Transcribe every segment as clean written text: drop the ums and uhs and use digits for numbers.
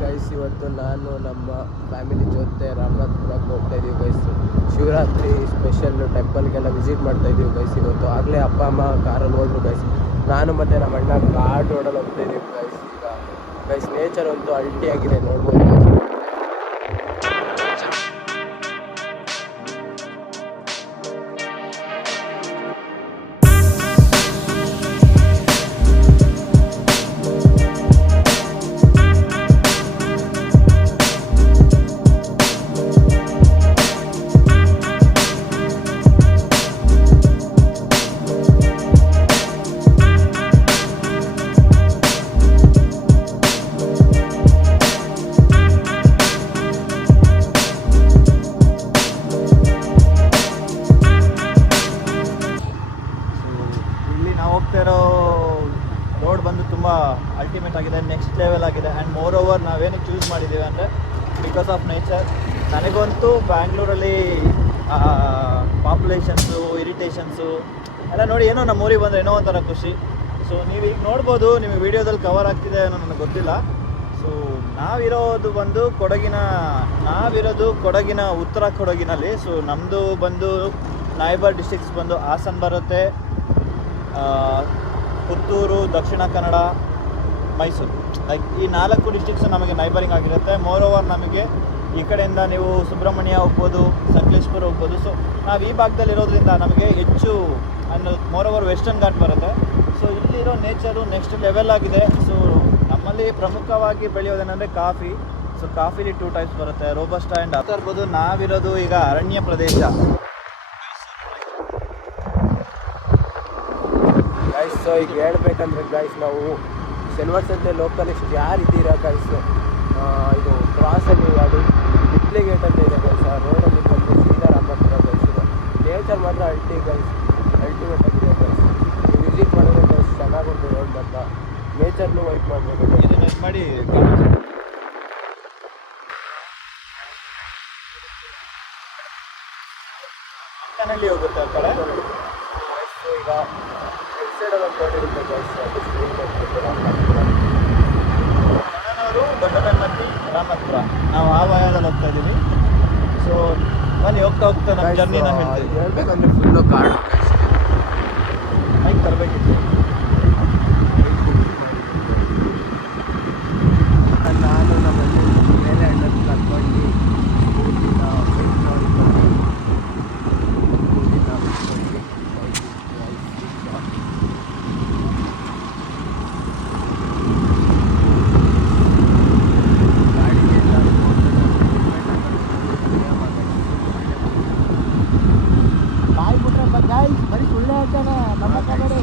Guys, ಇವತ್ತು ನಾನು ನಮ್ಮ ಫ್ಯಾಮಿಲಿ ಜೊತೆ ರಾಮನಾಥ್ಪುರಕ್ಕೆ ಹೋಗ್ತಾ ಇದ್ದೀವಿ ಗೈಸ್. ಶಿವರಾತ್ರಿ ಸ್ಪೆಷಲ್ ಟೆಂಪಲ್ಗೆಲ್ಲ ವಿಸಿಟ್ ಮಾಡ್ತಾ ಇದ್ದೀವಿ ಗೈಸ್. ಇವತ್ತು ಆಗಲೇ ಅಪ್ಪ ಅಮ್ಮ ಕಾರಲ್ಲಿ ಹೋದ್ರು ಗೈಸ್. ನಾನು ಮತ್ತು ನಮ್ಮ ಅಣ್ಣ ಘಾಟ್ ರೋಡಲ್ಲಿ ಹೋಗ್ತಾ ಇದ್ದೀವಿ ಗೈಸ್. ಈಗ ಗೈಸ್ ನೇಚರ್ ಅಂತೂ ಅಲ್ಟಿಯಾಗಿದೆ, ನೋಡ್ಬೋದು. ರೋಡ್ ಬಂದು ತುಂಬ ಅಲ್ಟಿಮೇಟ್ ಆಗಿದೆ, ನೆಕ್ಸ್ಟ್ ಲೆವೆಲ್ ಆಗಿದೆ. ಆ್ಯಂಡ್ ಮೋರ್ ಓವರ್ ನಾವೇನಕ್ಕೆ ಚೂಸ್ ಮಾಡಿದ್ದೀವಿ ಅಂದರೆ ಬಿಕಾಸ್ ಆಫ್ ನೇಚರ್. ನನಗಂತೂ ಬ್ಯಾಂಗ್ಳೂರಲ್ಲಿ ಪಾಪ್ಯುಲೇಷನ್ಸು, ಇರಿಟೇಷನ್ಸು ಎಲ್ಲ ನೋಡಿ ಏನೋ ನಮ್ಮ ಊರಿಗೆ ಬಂದರೆ ಏನೋ ಒಂಥರ ಖುಷಿ. ಸೊ ನೀವೀಗ ನೋಡ್ಬೋದು, ನಿಮಗೆ ವೀಡಿಯೋದಲ್ಲಿ ಕವರ್ ಆಗ್ತಿದೆ ಅನ್ನೋ ನನಗೆ ಗೊತ್ತಿಲ್ಲ. ಸೊ ನಾವಿರೋದು ಕೊಡಗಿನ ಉತ್ತರ ಕೊಡಗಿನಲ್ಲಿ. ಸೊ ನಮ್ಮದು ಬಂದು ನೈಬರ್ ಡಿಸ್ಟ್ರಿಕ್ಸ್ ಬಂದು ಹಾಸನ ಬರುತ್ತೆ, ಪುತ್ತೂರು, ದಕ್ಷಿಣ ಕನ್ನಡ, ಮೈಸೂರು. ಲೈಕ್ ಈ 4 ಡಿಸ್ಟ್ರಿಕ್ಸ್ ನಮಗೆ ನೈಬರಿಂಗ್ ಆಗಿರುತ್ತೆ. ಮೋರ್ ಓವರ್ ನಮಗೆ ಈ ಕಡೆಯಿಂದ ನೀವು ಸುಬ್ರಹ್ಮಣ್ಯ ಹೋಗ್ಬೋದು, ಸಕಲೇಶ್ಪುರ ಹೋಗ್ಬೋದು. ಸೊ ನಾವು ಈ ಭಾಗದಲ್ಲಿರೋದ್ರಿಂದ ನಮಗೆ ಹೆಚ್ಚು ಮೋರ್ ಓವರ್ ವೆಸ್ಟರ್ನ್ ಘಾಟ್ ಬರುತ್ತೆ. ಸೊ ಇಲ್ಲಿರೋ ನೇಚರು ನೆಕ್ಸ್ಟ್ ಲೆವೆಲ್ ಆಗಿದೆ. ಸೊ ನಮ್ಮಲ್ಲಿ ಪ್ರಮುಖವಾಗಿ ಬೆಳೆಯೋದೇನೆಂದರೆ ಕಾಫಿ. ಸೊ ಕಾಫಿಲಿ 2 ಟೈಪ್ಸ್ ಬರುತ್ತೆ, ರೋಬಸ್ಟಾ ಆ್ಯಂಡ್ ಆಗ್ತಾ ಇರ್ಬೋದು. ನಾವಿರೋದು ಈಗ ಅರಣ್ಯ ಪ್ರದೇಶ. ಸೊ ಈಗ ಹೇಳ್ಬೇಕಂದ್ರೆ ಗೈಸ್, ನಾವು ಶನಿವಾರ ಸಂತೆ ಲೋಕಲಿಸ್ಟ್ ಯಾರಿದ್ದೀರಾ ಗೈಸ್, ಇದು ಕ್ರಾಸಲ್ಲಿ ಅದು ಡಿಪ್ಲಿ ಗೇಟ್ ಅಂತ ಇದೆ ಗೈಸ್. ಆ ರೋಡಲ್ಲಿ ಬಂದು ಸೀದಾ ರಾಮನಾಥ್ಪುರ ಗೈಸ್. ಇದು ನೇಚರ್ ಮಾತ್ರ ಅಲ್ಟಿಮೇಟ್ ಆಗಿದೆ ಗೈಸ್. ನೀವು ವಿಸಿಟ್ ಮಾಡಿದ್ರೆ ಗೈಸ್ ಚೆನ್ನಾಗುಂಟು ರೋಡ್ ಬಂದ. ನೇಚರ್ನು ವೈಟ್ ಮಾಡ್ಬೋದು. ಇದನ್ನ ಮಾಡಿ ನಲ್ಲಿ ಹೋಗುತ್ತೆ ಆ ಕಡೆ. ಈಗ ದೊಡ್ಡಗಣಪತಿ, ರಾಮನಾಥ್ಪುರ, ನಾವು ಆ ವಯದಲ್ಲಿ ಹೋಗ್ತಾ ಇದ್ದೀವಿ. ಸೊ ಬನ್ನಿ, ಹೋಗ್ತಾ ನಮ್ಮ ಜರ್ನಿನ ಹೇಳ್ಬೇಕಂದ್ರೆ ಫುಲ್ಲು ಕಾಡು ಹೈಕ್ ತರಬೇಕಿತ್ತು. ನಾನು ನಮ್ಮಲ್ಲಿ ಮೇಲೆ ಹಣ್ಣನ್ನು ಕರ್ಕೊಂಡು ಬರೀ ಸುಳ್ಳು ಹೇಳ್ತಾನೆ ನಮ್ಮ ಕಡೆ.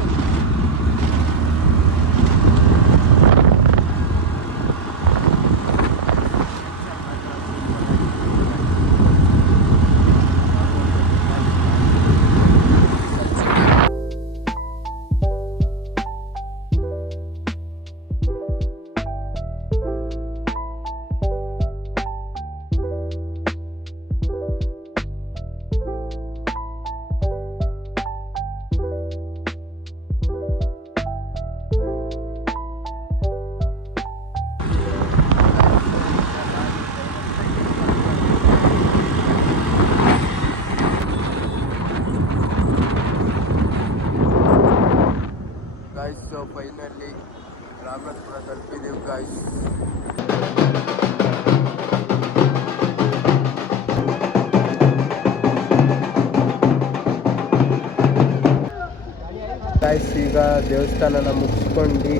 ಸೊ ಫೈನಲಿ ರಾಮನಾಥ್ಪುರ ತಲುಪಿದ್ದೀವಿ ಗಾಯ್ಸ್. ಗಾಯ್ಸ್, ಈಗ ದೇವಸ್ಥಾನನ ಮುಗಿಸ್ಕೊಂಡು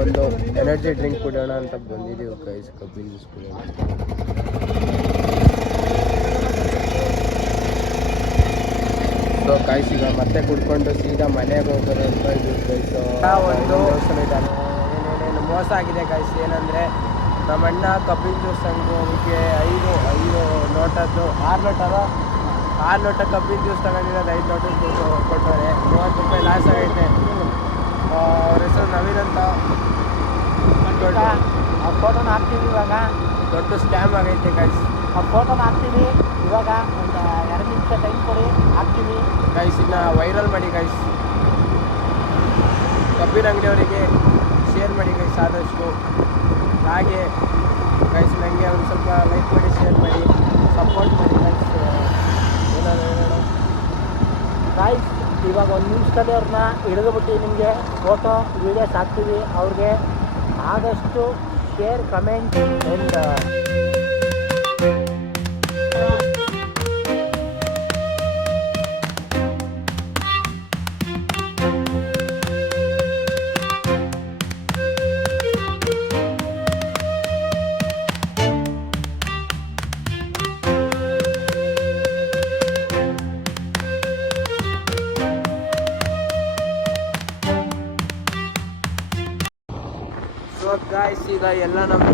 ಒಂದು ಎನರ್ಜಿ ಡ್ರಿಂಕ್ ಕುಡಿಯೋಣ ಅಂತ ಬಂದಿದ್ದೀವಿ ಗೈಸ್. ಕಬ್ಬಿನ ಜ್ಯೂಸ್ ಕುಡಿಯೋಣ. ಸೊ ಗಾಯ್ಸ್, ಈಗ ಮತ್ತೆ ಕುಡ್ಕೊಂಡು ಸೀದಾ ಮನೆಗೆ ಹೋಗೋರು ಅಂತ ಇದ್ದೀವಿ ಗೈಸ್. ಒಂದು ದೇವಸ್ಥಾನ ಇದ್ದಾನೆ. ಏನೇನೇನು ಮೋಸ ಆಗಿದೆ ಗೈಸ್. ಏನಂದರೆ ನಮ್ಮ ಅಣ್ಣ ಕಬ್ಬಿನ ಜ್ಯೂಸ್ ಅದಕ್ಕೆ 5 ಲೋಟದ್ದು 6 ಲೋಟ ಕಬ್ಬಿನ ಜ್ಯೂಸ್ ತಗೊಂಡಿರೋದು 5 ಲೋಟದ ದುಡ್ಡು ಕೊಟ್ಟವ್ರೆ. 30 ರೂಪಾಯಿ ಲಾಸ್ ಆಗೈತೆ. ಅವ್ರ ಹೆಸರು ನವೀನ್ ಅಂತ. ಆ ಫೋಟೋನ ಹಾಕ್ತೀವಿ ಇವಾಗ. ದೊಡ್ಡ ಸ್ಕ್ಯಾಮ್ ಆಗೈತೆ ಗೈಸ್. ಆ ಫೋಟೋನ ಹಾಕ್ತೀವಿ ಇವಾಗ. ಒಂದು 2 ನಿಮಿಷ ಟೈಮ್ ಕೊಡಿ, ಹಾಕ್ತೀವಿ ಗೈಸ್. ಇನ್ನು ವೈರಲ್ ಮಾಡಿ ಗೈಸ್. ಕಬ್ಬಿನ ಅಂಗಡಿಯವರಿಗೆ ಶೇರ್ ಮಾಡಿ ಗೈಸ್ ಆದಷ್ಟು. ಹಾಗೆ ಗೈಸ್ ನನಗೆ ಒಂದು ಸ್ವಲ್ಪ ಲೈಕ್ ಮಾಡಿ ಶೇರ್ ಮಾಡಿ ಸಪೋರ್ಟ್ ಮಾಡಿ ಗೈಸ್. ಏನಾದ್ರು ಹೇಳೋಣ ಗಾಯ್ಸ್, ಇವಾಗ ಒಂದು ನಿಮಿಷದಲ್ಲಿ ಅವ್ರನ್ನ ಹಿಡಿದುಬಿಟ್ಟು ನಿಮಗೆ ಫೋಟೋ ವೀಡಿಯೋಸ್ ಹಾಕ್ತೀವಿ. ಅವ್ರಿಗೆ ಆದಷ್ಟು share comment and so guys ಈಗ ಎಲ್ಲ ನಮ್ಮ